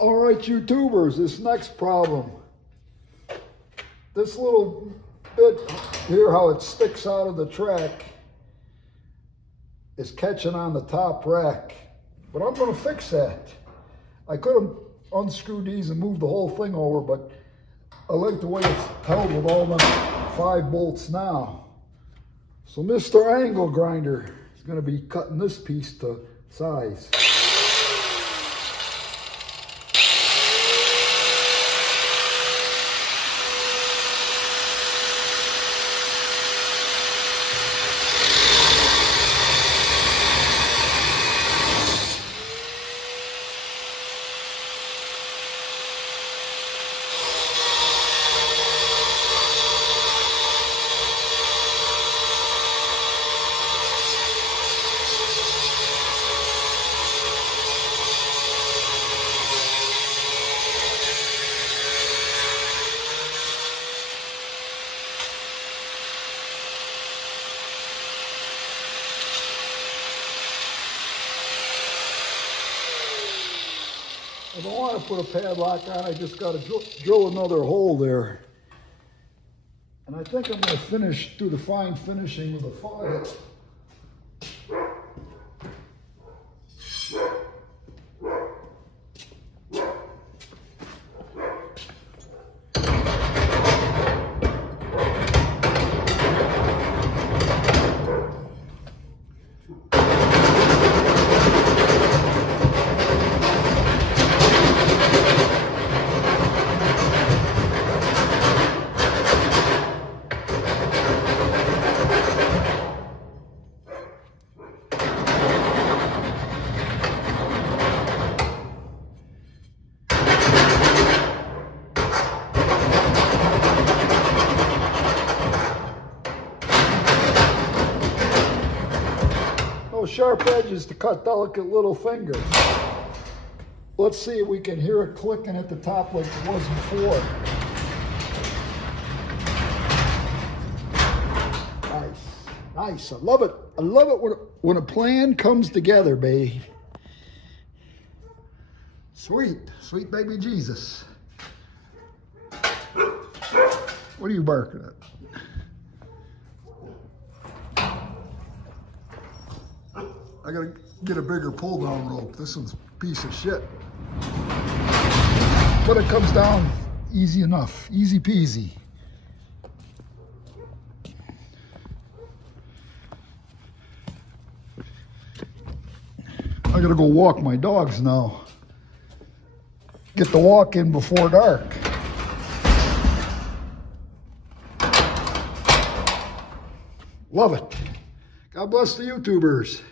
All right, YouTubers, this next problem. This little bit here, how it sticks out of the track, is catching on the top rack. But I'm gonna fix that. I could have unscrewed these and moved the whole thing over, but I like the way it's held with all them 5 bolts now. So Mr. Angle Grinder is gonna be cutting this piece to size. I don't want to put a padlock on, I just got to drill another hole there. And I think I'm going to finish, do the fine finishing with a file. Sharp edges to cut delicate little fingers. Let's see if we can hear it clicking at the top like it was before. Nice, nice. I love it. I love it when a plan comes together, baby. Sweet, sweet baby Jesus. What are you barking at? I gotta get a bigger pull down rope. This one's a piece of shit. But it comes down easy enough, easy peasy. I gotta go walk my dogs now. Get the walk in before dark. Love it. God bless the YouTubers.